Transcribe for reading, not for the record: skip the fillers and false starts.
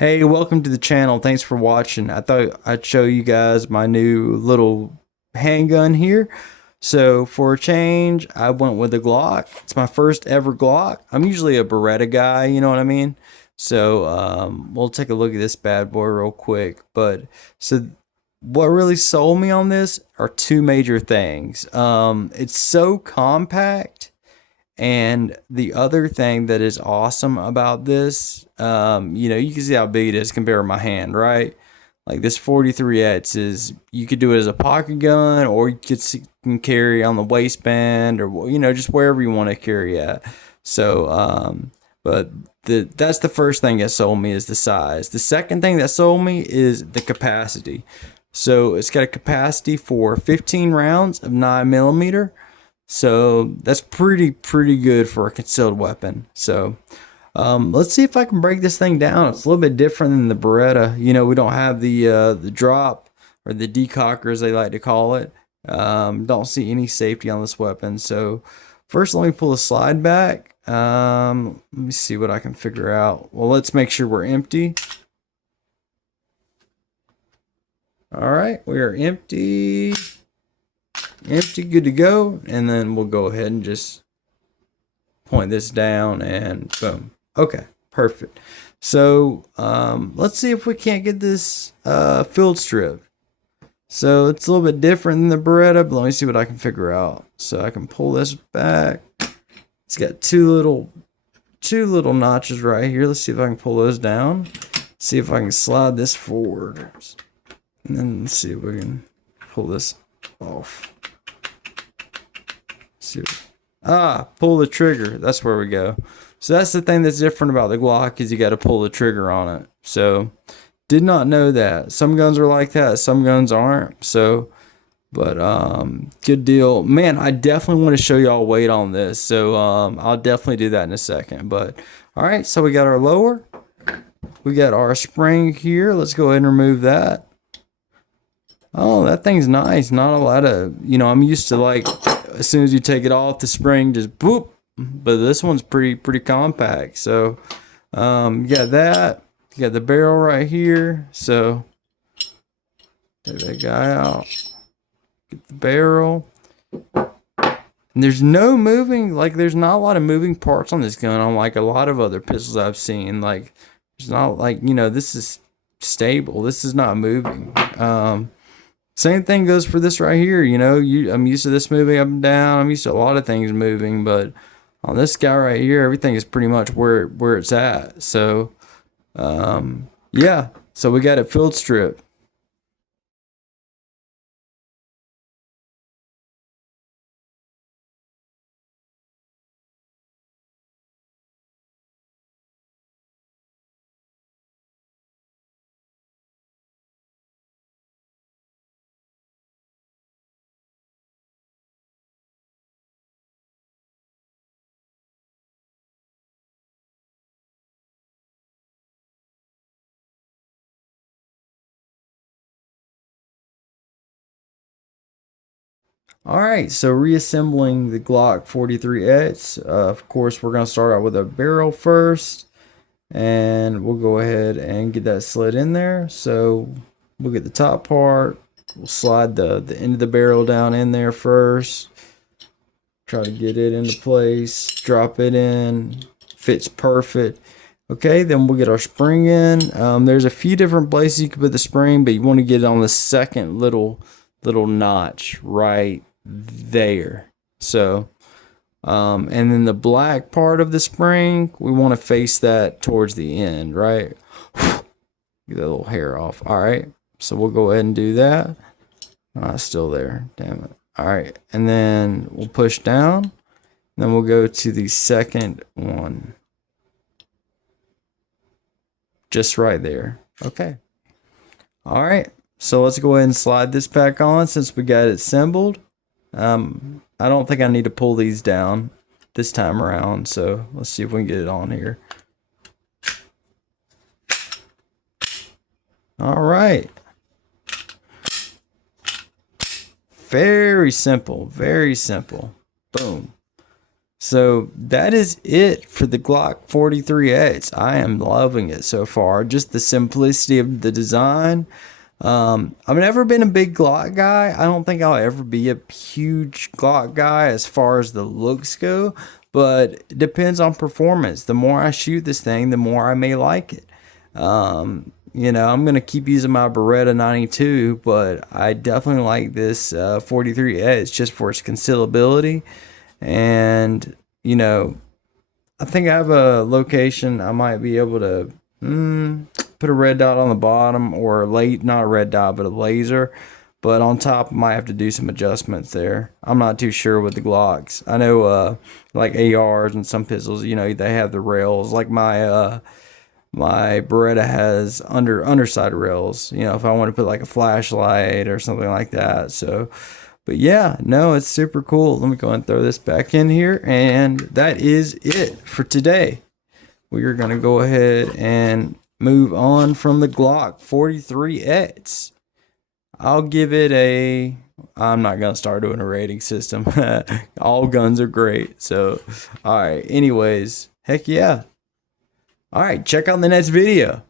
Hey, welcome to the channel. Thanks for watching. I thought I'd show you guys my new little handgun here. So for a change, I went with the Glock. It's my first ever Glock. I'm usually a Beretta guy, you know what I mean? So we'll take a look at this bad boy real quick. So what really sold me on this are two major things. It's so compact, and the other thing that is awesome about this, you can see how big it is compared to my hand, right? Like this 43X is, you could do it as a pocket gun, or can carry on the waistband, or just wherever you want to carry at. So, but that's the first thing that sold me is the size. The second thing that sold me is the capacity. So it's got a capacity for 15 rounds of 9mm. So that's pretty good for a concealed weapon. So let's see if I can break this thing down. It's a little bit different than the Beretta. We don't have the drop or the decocker, as they like to call it. Don't see any safety on this weapon. So first, let me pull the slide back. Let me see what I can figure out. Well, let's make sure we're empty. All right, we are empty. Empty, good to go. And then we'll go ahead and just point this down and boom. Okay, perfect. So let's see if we can't get this field strip. So it's a little bit different than the Beretta, but let me see what I can figure out. So I can pull this back. It's got two little notches right here. Let's see if I can pull those down. See if I can slide this forward. And then let's see if we can pull this off. Pull the trigger. That's where we go. So that's the thing that's different about the Glock, is you got to pull the trigger on it. So did not know that. Some guns are like that, some guns aren't. So but good deal, man. I definitely want to show y'all weight on this, so I'll definitely do that in a second. But all right, so we got our lower, we got our spring here. Let's go ahead and remove that. Oh, that thing's nice. Not a lot of, I'm used to, like, as soon as you take it off, the spring just boop. But this one's pretty compact. So you got that. You got the barrel right here. So take that guy out. Get the barrel. And there's no moving, like, there's not a lot of moving parts on this gun, unlike a lot of other pistols I've seen. Like, it's not like, this is stable. This is not moving. Same thing goes for this right here. I'm used to this moving up and down. I'm used to a lot of things moving, but on this guy right here, everything is pretty much where it's at. So, yeah. So we got it field strip. All right, so reassembling the Glock 43X. Of course, we're going to start out with a barrel first, and we'll go ahead and get that slid in there. So we'll get the top part. We'll slide the end of the barrel down in there first. Try to get it into place. Drop it in. Fits perfect. Okay, then we'll get our spring in. There's a few different places you can put the spring, but you want to get it on the second little notch right there. So and then the black part of the spring, we want to face that towards the end, right? Get that little hair off. All right, so we'll go ahead and do that. It's still there, damn it. All right, and then we'll push down, then we'll go to the second one, just right there. Okay, all right, so let's go ahead and slide this back on since we got it assembled. I don't think I need to pull these down this time around, so let's see if we can get it on here. All right. Very simple, very simple. Boom. So that is it for the Glock 43X. I am loving it so far. Just the simplicity of the design. I've never been a big Glock guy. I don't think I'll ever be a huge Glock guy as far as the looks go, but it depends on performance. The more I shoot this thing, the more I may like it. I'm gonna keep using my Beretta 92, but I definitely like this 43X just for its concealability. And I think I have a location I might be able to put a red dot on the bottom, or not a red dot, but a laser. But on top, I might have to do some adjustments there. I'm not too sure with the Glocks. I know like ARs and some pistols, they have the rails. Like my Beretta has underside rails. If I want to put like a flashlight or something like that. So, but yeah, no, it's super cool. Let me go and throw this back in here, and that is it for today. We are gonna go ahead and move on from the Glock 43X. I'll give it a. I'm not gonna start doing a rating system. All guns are great. So, all right. Anyways, heck yeah. All right, check out the next video.